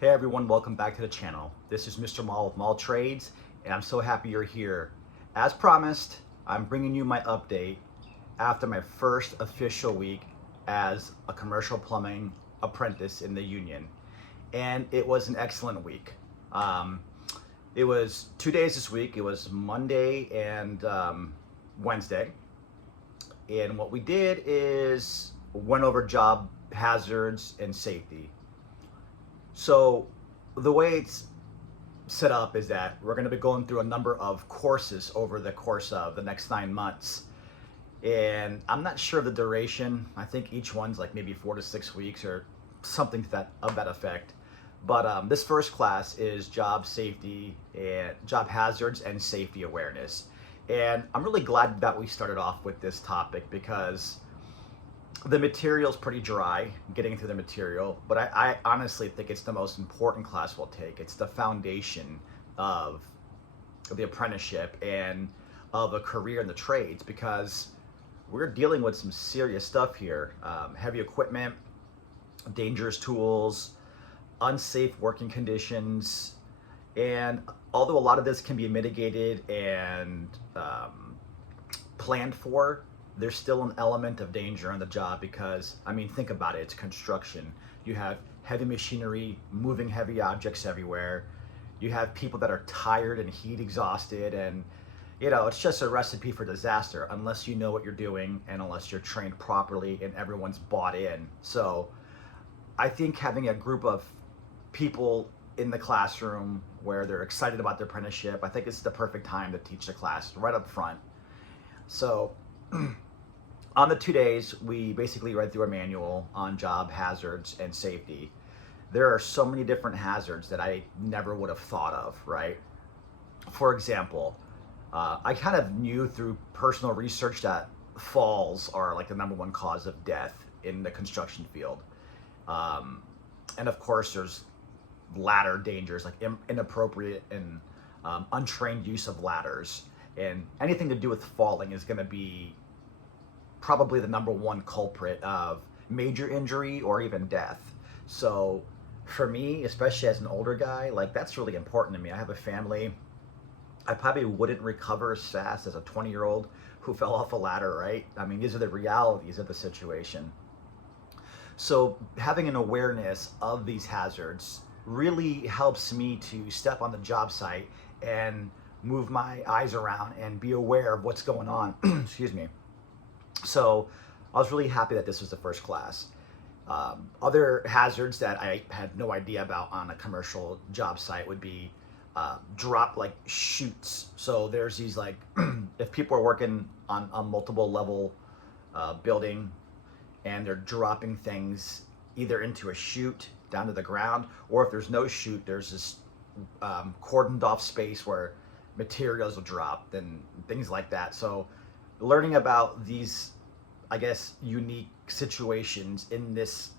Hey everyone, welcome back to the channel. This is Mr. Maul with Maul Trades, and I'm so happy you're here. As promised, I'm bringing you my update after my first official week as a commercial plumbing apprentice in the union. And it was an excellent week. It was 2 days this week. It was Monday and Wednesday. And what we did is went over job hazards and safety. So the way it's set up is that we're going to be going through a number of courses over the course of the next 9 months. And I'm not sure of the duration. I think each one's like maybe 4 to 6 weeks or something to of that effect. But this first class is job safety and job hazards and safety awareness. And I'm really glad that we started off with this topic because the material's pretty dry, getting through the material, but I honestly think it's the most important class we'll take. It's the foundation of the apprenticeship and of a career in the trades because we're dealing with some serious stuff here. Heavy equipment, dangerous tools, unsafe working conditions, and although a lot of this can be mitigated and planned for, there's still an element of danger on the job because, I mean, think about it, it's construction. You have heavy machinery, moving heavy objects everywhere. You have people that are tired and heat exhausted, and it's just a recipe for disaster unless you know what you're doing and unless you're trained properly and everyone's bought in. So I think having a group of people in the classroom where they're excited about their apprenticeship, I think it's the perfect time to teach the class right up front. So on the 2 days, we basically read through a manual on job hazards and safety. There are so many different hazards that I never would have thought of, right? For example, I kind of knew through personal research that falls are like the #1 cause of death in the construction field. And of course, there's ladder dangers, like inappropriate and untrained use of ladders. And anything to do with falling is going to be probably the #1 culprit of major injury or even death. So for me, especially as an older guy, like that's really important to me. I have a family. I probably wouldn't recover as fast as a 20-year-old who fell off a ladder, right? I mean, these are the realities of the situation. So having an awareness of these hazards really helps me to step on the job site and move my eyes around and be aware of what's going on. Excuse me. So I was really happy that this was the first class. Other hazards that I had no idea about on a commercial job site would be drop like chutes. So there's these like, if people are working on a multiple level building and they're dropping things either into a chute down to the ground, or if there's no chute, there's this cordoned off space where materials will drop and things like that. So learning about these, I guess, unique situations in this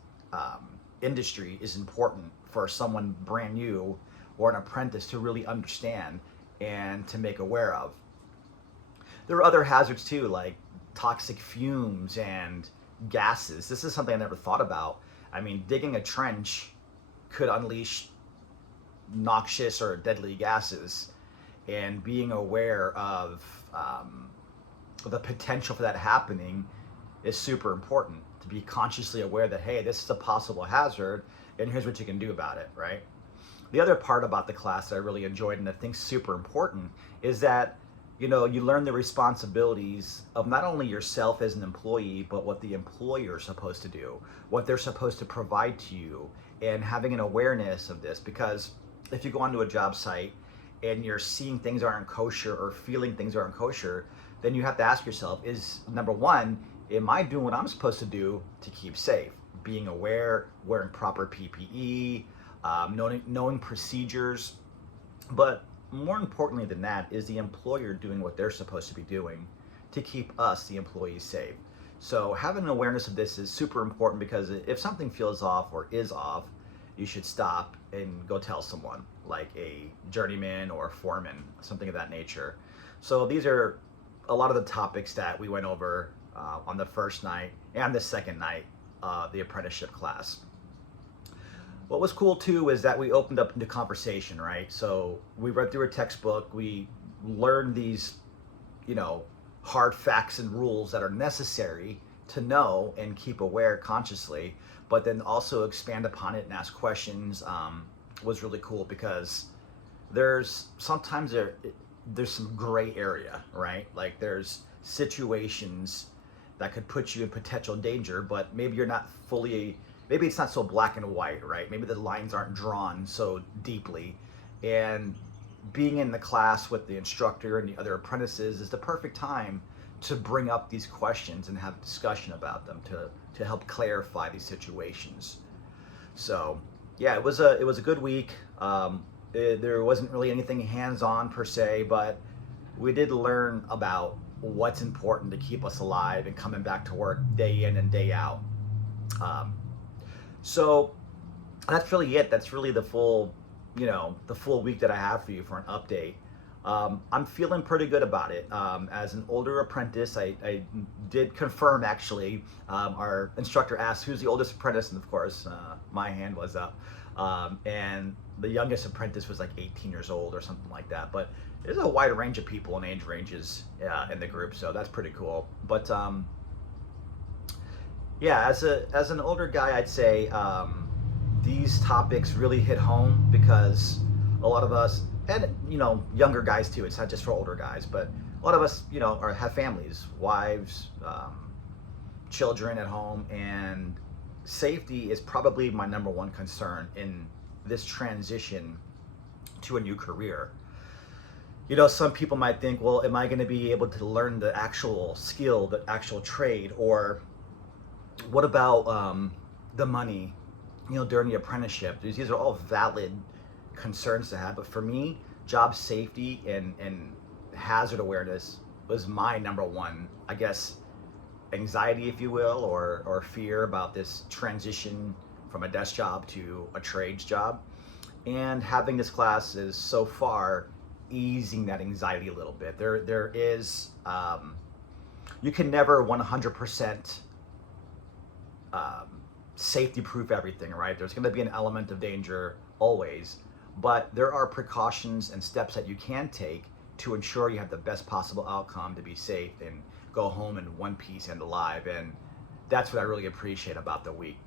industry is important for someone brand new or an apprentice to really understand and to make aware of. There are other hazards too, like toxic fumes and gases. This is something I never thought about. I mean, digging a trench could unleash noxious or deadly gases, and being aware of the potential for that happening is super important. To be consciously aware that, hey, this is a possible hazard and here's what you can do about it, right? The other part about the class that I really enjoyed and I think super important is that you learn the responsibilities of not only yourself as an employee, but what the employer is supposed to do, what they're supposed to provide to you, and having an awareness of this. Because if you go onto a job site and you're seeing things aren't kosher or feeling things aren't kosher, then you have to ask yourself, is #1, am I doing what I'm supposed to do to keep safe? Being aware, wearing proper PPE, knowing procedures, but more importantly than that is the employer doing what they're supposed to be doing to keep us, the employees, safe. So having an awareness of this is super important because if something feels off or is off, you should stop and go tell someone, like a journeyman or a foreman, something of that nature. So these are a lot of the topics that we went over on the first night and the second night, the apprenticeship class. What was cool too is that we opened up into conversation, right? So we read through a textbook, we learned these, you know, hard facts and rules that are necessary to know and keep aware consciously, but then also expand upon it and ask questions. Was really cool because there's sometimes there's some gray area, right? Like there's situations that could put you in potential danger, but maybe you're not fully, maybe it's not so black and white, right? Maybe the lines aren't drawn so deeply. And being in the class with the instructor and the other apprentices is the perfect time to bring up these questions and have a discussion about them to help clarify these situations. So yeah, it was a good week. There wasn't really anything hands-on per se, but we did learn about what's important to keep us alive and coming back to work day in and day out. So that's really it. That's really the full, you know, the full week that I have for you for an update. I'm feeling pretty good about it. As an older apprentice, I did confirm actually, our instructor asked who's the oldest apprentice, and of course my hand was up. And the youngest apprentice was like 18 years old or something like that. But there's a wide range of people and age ranges in the group, so that's pretty cool. But yeah, as an older guy, I'd say these topics really hit home because a lot of us, and you know, younger guys too, it's not just for older guys, but a lot of us, you know, have families, wives, children at home, and safety is probably my number one concern in this transition to a new career. You know, some people might think, well, am I going to be able to learn the actual skill, the actual trade, or what about the money, you know, during the apprenticeship? These are all valid concerns to have, but for me, job safety and hazard awareness was my number one, I guess, anxiety, if you will, or fear about this transition from a desk job to a trades job. And having this class is so far easing that anxiety a little bit. There is, you can never 100% safety proof everything, right? There's going to be an element of danger always, but there are precautions and steps that you can take to ensure you have the best possible outcome to be safe and go home in one piece and alive. And that's what I really appreciate about the week.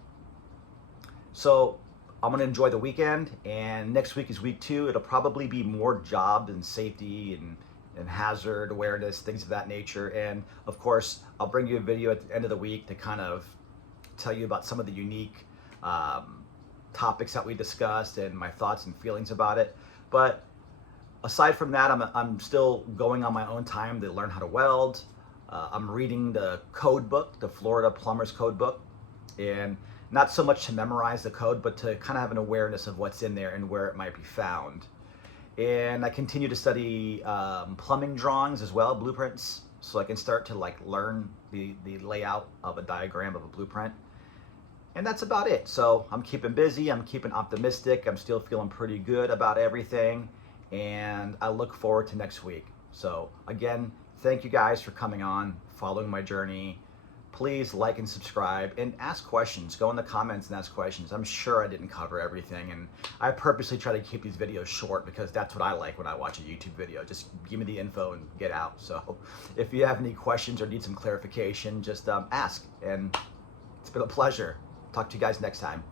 So I'm going to enjoy the weekend, and next week is week 2. It'll probably be more job and safety and hazard awareness, things of that nature. And of course, I'll bring you a video at the end of the week to kind of tell you about some of the unique topics that we discussed and my thoughts and feelings about it. But aside from that, I'm still going on my own time to learn how to weld. I'm reading the code book, the Florida Plumbers code book, and not so much to memorize the code, but to kind of have an awareness of what's in there and where it might be found. And I continue to study plumbing drawings as well, blueprints, so I can start to like learn the layout of a diagram of a blueprint. And that's about it. So I'm keeping busy, I'm keeping optimistic, I'm still feeling pretty good about everything, and I look forward to next week. So again, thank you guys for coming on, following my journey. Please like and subscribe and ask questions. Go in the comments and ask questions. I'm sure I didn't cover everything, and I purposely try to keep these videos short because that's what I like when I watch a YouTube video. Just give me the info and get out. So if you have any questions or need some clarification, just ask. And it's been a pleasure. Talk to you guys next time.